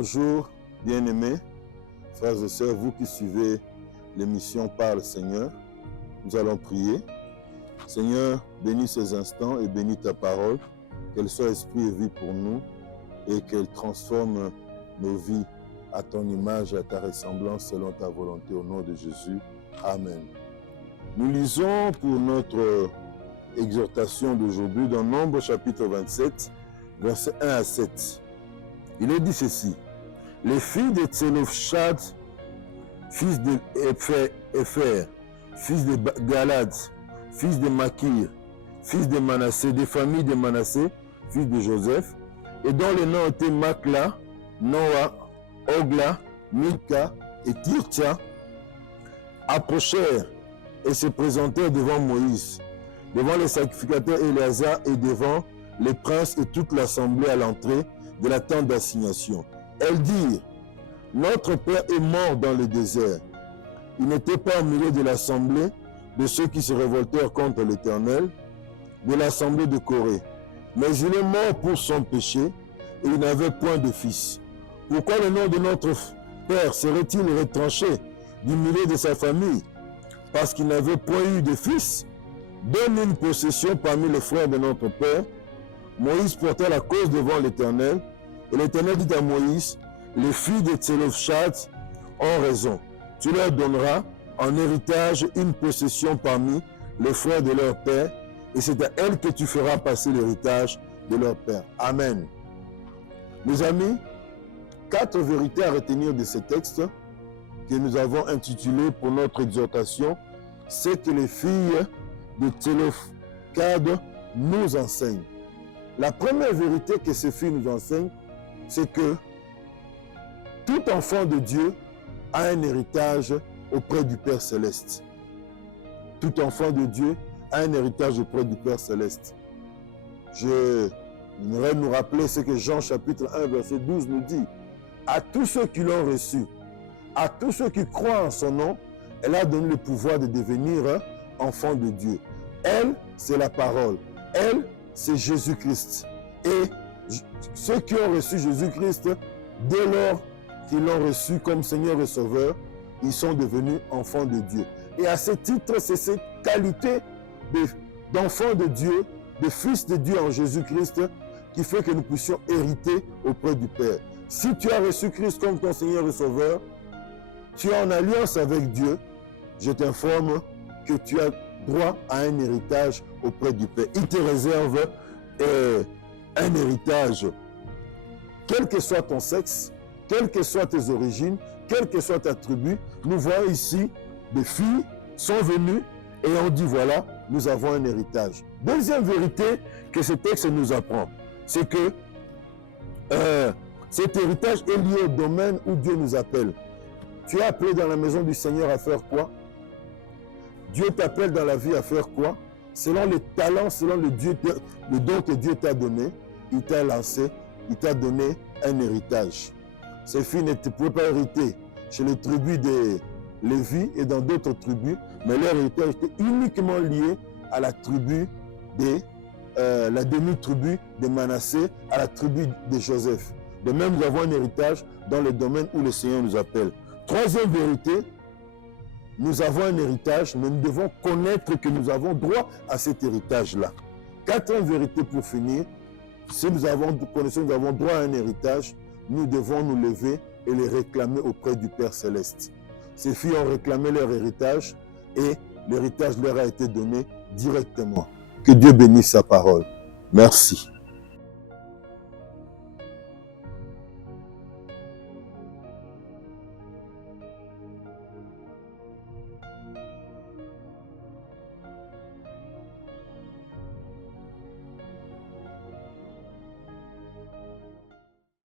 Bonjour, bien-aimés, frères et sœurs, vous qui suivez l'émission Par le Seigneur, nous allons prier. Seigneur, bénis ces instants et bénis ta parole, qu'elle soit esprit et vie pour nous et qu'elle transforme nos vies à ton image et à ta ressemblance selon ta volonté au nom de Jésus. Amen. Nous lisons pour notre exhortation d'aujourd'hui dans Nombre chapitre 27, versets 1 à 7. Il est dit ceci: les filles de Tselophshad, fils de Épher, fils de Galad, fils de Makir, fils de Manassé, des familles de Manassé, fils de Joseph, et dont les noms étaient Makla, Noah, Ogla, Milka et Tirtia, approchèrent et se présentèrent devant Moïse, devant les sacrificateurs Éléazar et devant les princes et toute l'assemblée à l'entrée de la tente d'assignation. Elles dirent: notre père est mort dans le désert. Il n'était pas au milieu de l'assemblée de ceux qui se révoltèrent contre l'Éternel, de l'assemblée de Corée. Mais il est mort pour son péché et il n'avait point de fils. Pourquoi le nom de notre père serait-il retranché du milieu de sa famille? Parce qu'il n'avait point eu de fils. Donne une possession parmi les frères de notre père. Moïse porta la cause devant l'Éternel, et l'Éternel dit à Moïse: les filles de Tselophshad ont raison. Tu leur donneras en héritage une possession parmi les frères de leur père, et c'est à elles que tu feras passer l'héritage de leur père. Amen. Mes amis, 4 vérités à retenir de ce texte que nous avons intitulé pour notre exhortation, c'est que les filles de Tselophshad nous enseignent. La première vérité que ces filles nous enseignent, c'est que tout enfant de Dieu a un héritage auprès du Père Céleste. Tout enfant de Dieu a un héritage auprès du Père Céleste. Je voudrais nous rappeler ce que Jean chapitre 1 verset 12 nous dit. À tous ceux qui l'ont reçu, à tous ceux qui croient en son nom, elle a donné le pouvoir de devenir enfant de Dieu. Elle, c'est la parole. Elle, c'est Jésus-Christ. Et ceux qui ont reçu Jésus-Christ, dès lors qu'ils l'ont reçu comme Seigneur et Sauveur, ils sont devenus enfants de Dieu. Et à ce titre, c'est cette qualité d'enfant de Dieu, de fils de Dieu en Jésus-Christ, qui fait que nous puissions hériter auprès du Père. Si tu as reçu Christ comme ton Seigneur et Sauveur, tu es en alliance avec Dieu, je t'informe que tu as droit à un héritage auprès du Père. Il te réserve un héritage, quel que soit ton sexe, quelles que soient tes origines, quelle que soit ta tribu. Nous voyons ici des filles sont venues et on dit voilà, nous avons un héritage. Deuxième vérité que ce texte nous apprend, c'est que cet héritage est lié au domaine où Dieu nous appelle. Tu es appelé dans la maison du Seigneur à faire quoi? Dieu t'appelle dans la vie à faire quoi? Selon les talents, selon le don que Dieu t'a donné, il t'a lancé, il t'a donné un héritage. Ces filles ne pouvaient pas hériter chez les tribus des Lévi et dans d'autres tribus, mais leur héritage était uniquement lié à la tribu la demi-tribu de Manassé, à la tribu de Joseph. De même, nous avons un héritage dans le domaine où le Seigneur nous appelle. Troisième vérité, nous avons un héritage, mais nous devons connaître que nous avons droit à cet héritage-là. Quatrième vérité pour finir, si nous connaissons que nous avons droit à un héritage, nous devons nous lever et les réclamer auprès du Père Céleste. Ces filles ont réclamé leur héritage et l'héritage leur a été donné directement. Que Dieu bénisse sa parole. Merci.